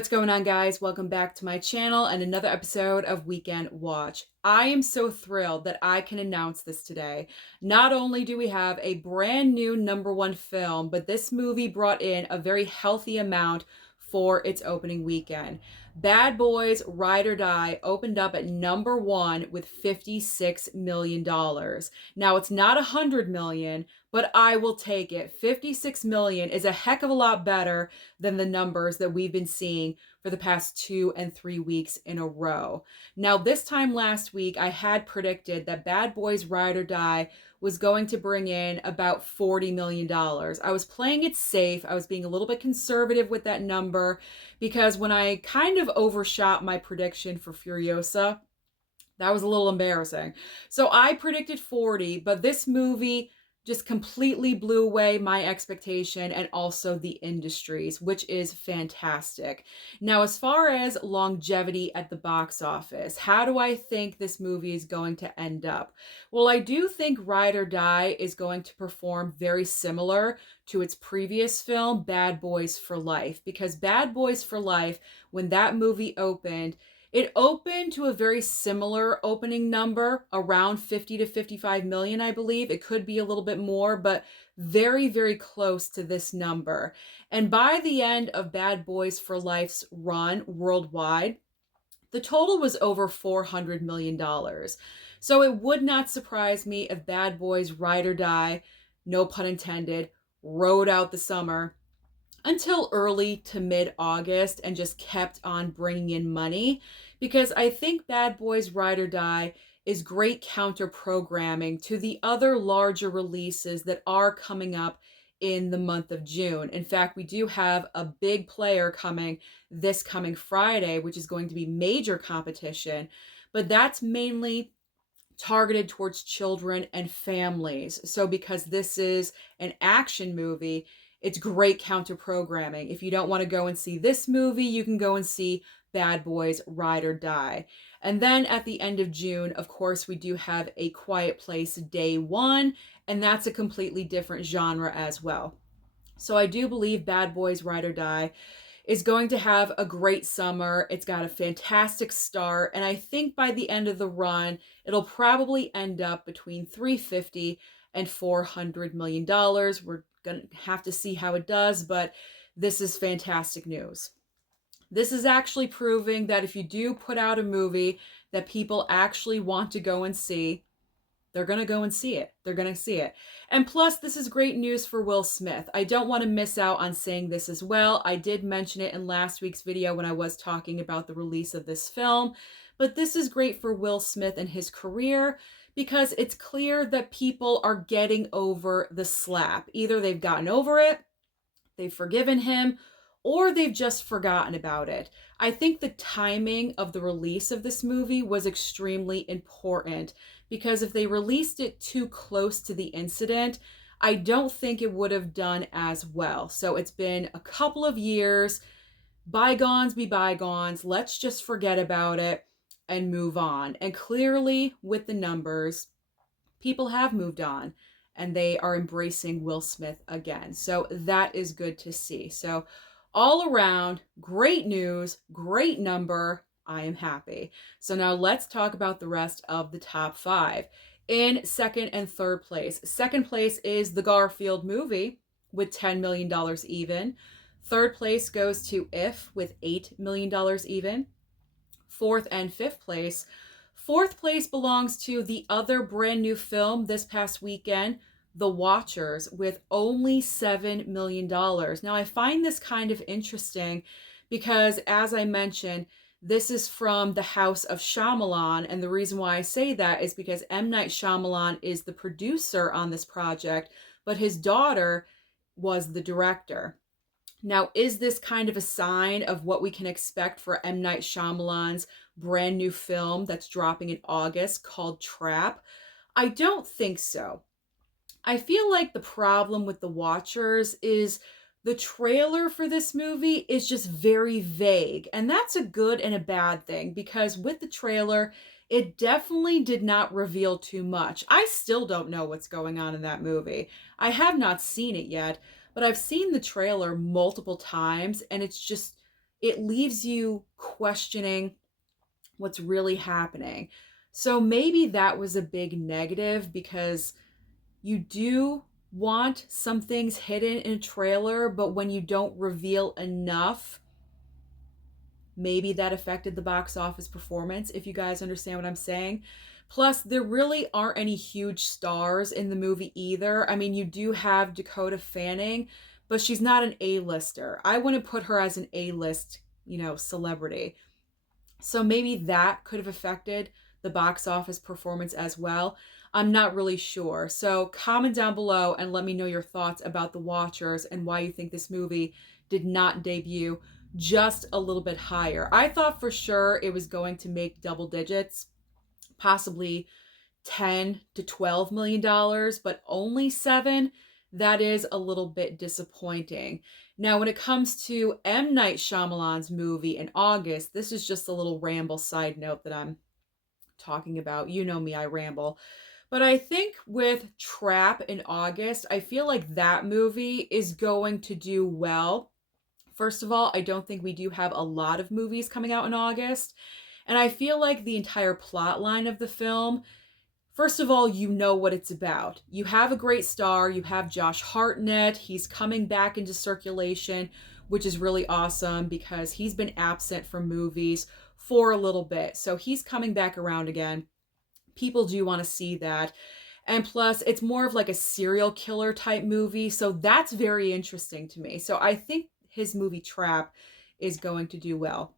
What's going on, guys? Welcome back to my channel and another episode of Weekend Watch. I am so thrilled that I can announce this today. Not only do we have a brand new #1 film, but this movie brought in a very healthy amount for its opening weekend. Bad Boys Ride or Die opened up at #1 with $56 million. Now, it's not $100 million, but I will take it. $56 million is a heck of a lot better than the numbers that we've been seeing for the past 2 and 3 weeks in a row. Now, this time last week, I had predicted that Bad Boys Ride or Die was going to bring in about $40 million. I was playing it safe. I was being a little bit conservative with that number because when I kind of overshot my prediction for Furiosa, that was a little embarrassing. So I predicted 40, but this movie just completely blew away my expectation and also the industry's, which is fantastic. Now, as far as longevity at the box office, how do I think this movie is going to end up? Well, I do think Ride or Die is going to perform very similar to its previous film, Bad Boys for Life, because Bad Boys for Life, when that movie opened, it opened to a very similar opening number, around 50 to 55 million, I believe. It could be a little bit more, but very, very close to this number. And by the end of Bad Boys for Life's run worldwide, the total was over $400 million. So it would not surprise me if Bad Boys Ride or Die, no pun intended, rode out the summer until early to mid-August and just kept on bringing in money, because I think Bad Boys Ride or Die is great counter programming to the other larger releases that are coming up in the month of June. In fact, we do have a big player coming this coming Friday, which is going to be major competition, but that's mainly targeted towards children and families. So because this is an action movie, it's great counter programming. If you don't want to go and see this movie, you can go and see Bad Boys Ride or Die. And then at the end of June, of course, we do have A Quiet Place Day 1, and that's a completely different genre as well. So I do believe Bad Boys Ride or Die is going to have a great summer. It's got a fantastic start, and I think by the end of the run, it'll probably end up between $350 and $400 million. We're going to have to see how it does, but this is fantastic news. This is actually proving that if you do put out a movie that people actually want to go and see, they're going to go and see it. They're going to see it. And plus, this is great news for Will Smith. I don't want to miss out on saying this as well. I did mention it in last week's video when I was talking about the release of this film. But this is great for Will Smith and his career because it's clear that people are getting over the slap. Either they've gotten over it, they've forgiven him, or they've just forgotten about it. I think the timing of the release of this movie was extremely important because if they released it too close to the incident, I don't think it would have done as well. So it's been a couple of years. Bygones be bygones. Let's just forget about it and move on. And clearly, with the numbers, people have moved on and they are embracing Will Smith again. So that is good to see. So all around, great news, great number. I am happy. So now let's talk about the rest of the top 5. In second and third place. Second place is the Garfield movie with $10 million even. Third place goes to If with $8 million even. Fourth and fifth place. Fourth place belongs to the other brand new film this past weekend, The Watchers, with only $7 million. Now, I find this kind of interesting because, as I mentioned, this is from the house of Shyamalan, and the reason why I say that is because M. Night Shyamalan is the producer on this project, but his daughter was the director. Now, is this kind of a sign of what we can expect for M. Night Shyamalan's brand new film that's dropping in August called Trap? I don't think so. I feel like the problem with The Watchers is the trailer for this movie is just very vague. And that's a good and a bad thing because with the trailer, it definitely did not reveal too much. I still don't know what's going on in that movie. I have not seen it yet, but I've seen the trailer multiple times and it's just, it leaves you questioning what's really happening. So maybe that was a big negative because you do want some things hidden in a trailer, but when you don't reveal enough, maybe that affected the box office performance, if you guys understand what I'm saying. Plus, there really aren't any huge stars in the movie either. I mean, you do have Dakota Fanning, but she's not an A-lister. I wouldn't put her as an A-list, celebrity. So maybe that could have affected the box office performance as well. I'm not really sure. So comment down below and let me know your thoughts about The Watchers and why you think this movie did not debut just a little bit higher. I thought for sure it was going to make double digits, possibly 10 to 12 million dollars, but only 7. That is a little bit disappointing. Now, when it comes to M. Night Shyamalan's movie in August, this is just a little ramble side note that I'm talking about. You know me, I ramble. But I think with Trap in August, I feel like that movie is going to do well. First of all, I don't think we do have a lot of movies coming out in August. And I feel like the entire plot line of the film, first of all, you know what it's about. You have a great star. You have Josh Hartnett. He's coming back into circulation, which is really awesome because he's been absent from movies for a little bit. So he's coming back around again. People do want to see that. And plus, it's more of like a serial killer type movie. So that's very interesting to me. So I think his movie Trap is going to do well.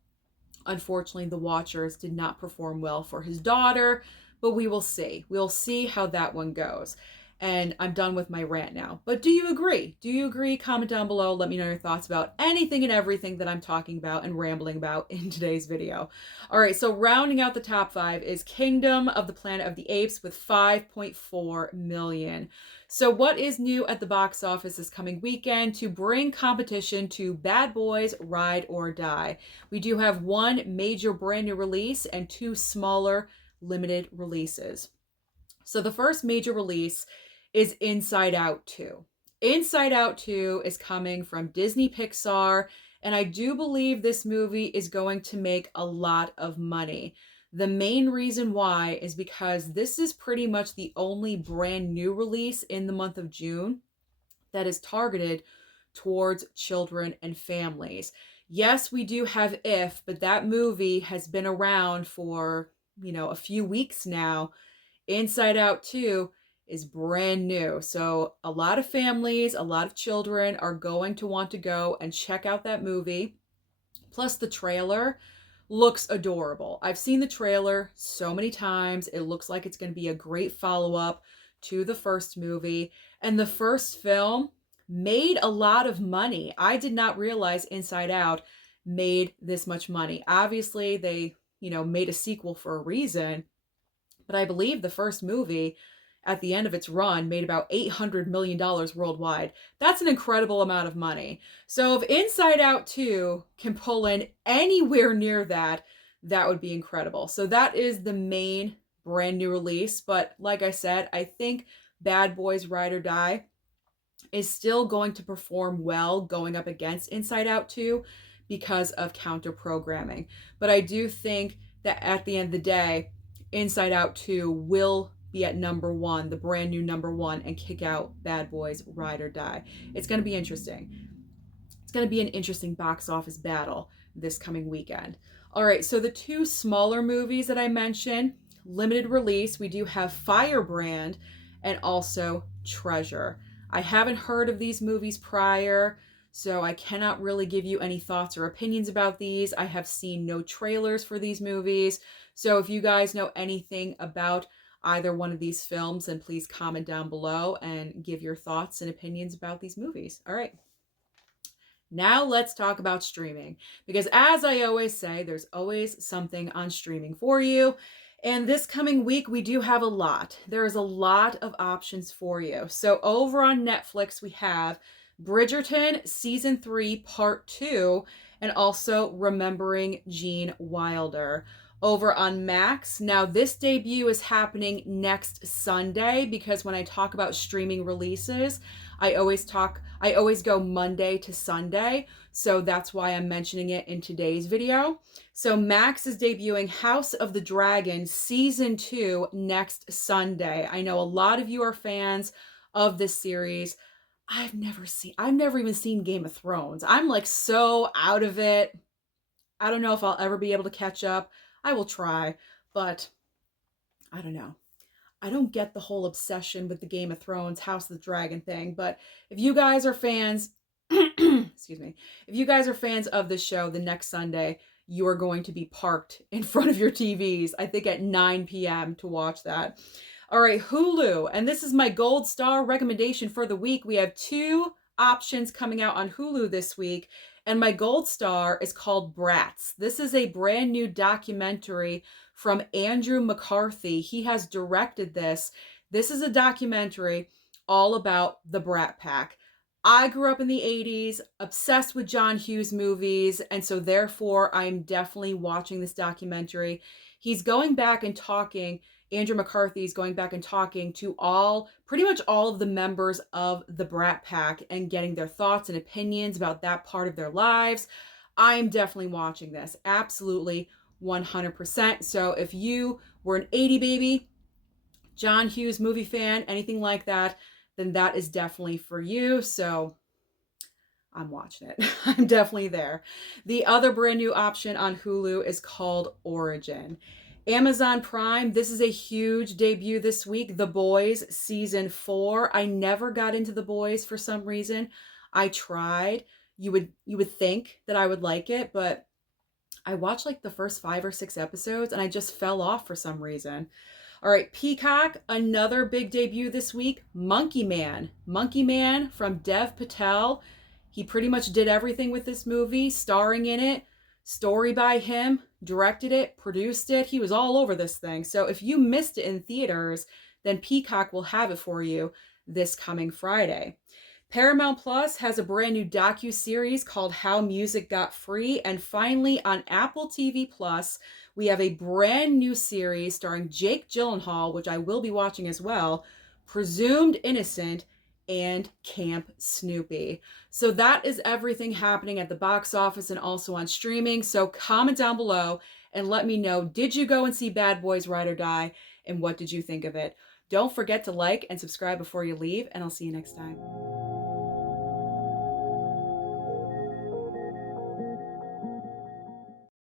Unfortunately, The Watchers did not perform well for his daughter, but we will see. We'll see how that one goes. And I'm done with my rant now. But do you agree? Do you agree? Comment down below. Let me know your thoughts about anything and everything that I'm talking about and rambling about in today's video. All right, so rounding out the top 5 is Kingdom of the Planet of the Apes with 5.4 million. So what is new at the box office this coming weekend to bring competition to Bad Boys Ride or Die? We do have one major brand new release and 2 smaller limited releases. So the first major release is Inside Out 2. Inside Out 2 is coming from Disney Pixar, and I do believe this movie is going to make a lot of money. The main reason why is because this is pretty much the only brand new release in the month of June that is targeted towards children and families. Yes, we do have If, but that movie has been around for, a few weeks now. Inside Out 2 is brand new. So a lot of families, a lot of children are going to want to go and check out that movie. Plus the trailer looks adorable. I've seen the trailer so many times. It looks like it's going to be a great follow-up to the first movie. And the first film made a lot of money. I did not realize Inside Out made this much money. Obviously, they, made a sequel for a reason. But I believe the first movie, at the end of its run, made about $800 million worldwide. That's an incredible amount of money. So if Inside Out 2 can pull in anywhere near that, that would be incredible. So that is the main brand new release. But like I said, I think Bad Boys Ride or Die is still going to perform well going up against Inside Out 2 because of counter programming. But I do think that at the end of the day, Inside Out 2 will be at number 1, the brand new number 1, and kick out Bad Boys Ride or Die. It's going to be interesting. It's going to be an interesting box office battle this coming weekend. All right, so the 2 smaller movies that I mentioned, limited release, we do have Firebrand and also Treasure. I haven't heard of these movies prior, so I cannot really give you any thoughts or opinions about these. I have seen no trailers for these movies. So if you guys know anything about either one of these films, then please comment down below and give your thoughts and opinions about these movies. All right. Now let's talk about streaming, because as I always say, there's always something on streaming for you. And this coming week, we do have a lot. There is a lot of options for you. So over on Netflix, we have Bridgerton Season 3 Part 2 and also Remembering Gene Wilder. over on Max. Now, this debut is happening next Sunday because when I talk about streaming releases, I always go Monday to Sunday. So that's why I'm mentioning it in today's video. So Max is debuting House of the Dragon Season 2 next Sunday. I know a lot of you are fans of this series. I've never even seen Game of Thrones. I'm like so out of it. I don't know if I'll ever be able to catch up. I will try, but I don't know. I don't get the whole obsession with the Game of Thrones, House of the Dragon thing, but if you guys are fans, excuse me, if you guys are fans of this show, the next Sunday, you are going to be parked in front of your TVs, I think at 9 p.m. to watch that. All right, Hulu, and this is my gold star recommendation for the week. We have 2 options coming out on Hulu this week, and my gold star is called Bratz. This is a brand new documentary from Andrew McCarthy. He has directed this. This is a documentary all about the Brat Pack. I grew up in the 80s, obsessed with John Hughes movies, and so therefore I'm definitely watching this documentary. He's going back and talking, Andrew McCarthy is going back and talking to pretty much all of the members of the Brat Pack and getting their thoughts and opinions about that part of their lives. I'm definitely watching this. Absolutely 100%. So if you were an 80 baby, John Hughes movie fan, anything like that, then that is definitely for you. So I'm watching it. I'm definitely there. The other brand new option on Hulu is called Origin. Amazon Prime, this is a huge debut this week. The Boys Season 4. I never got into The Boys for some reason. I tried. You would think that I would like it, but I watched like the first 5 or 6 episodes and I just fell off for some reason. All right, Peacock, another big debut this week, Monkey Man. Monkey Man from Dev Patel. He pretty much did everything with this movie, starring in it, story by him, directed it, produced it. He was all over this thing. So if you missed it in theaters, then Peacock will have it for you this coming Friday. Paramount Plus has a brand new docu-series called How Music Got Free. And finally, on Apple TV Plus, we have a brand new series starring Jake Gyllenhaal, which I will be watching as well, Presumed Innocent and Camp Snoopy. So that is everything happening at the box office and also on streaming. So comment down below and let me know, did you go and see Bad Boys Ride or Die? And what did you think of it? Don't forget to like and subscribe before you leave, and I'll see you next time.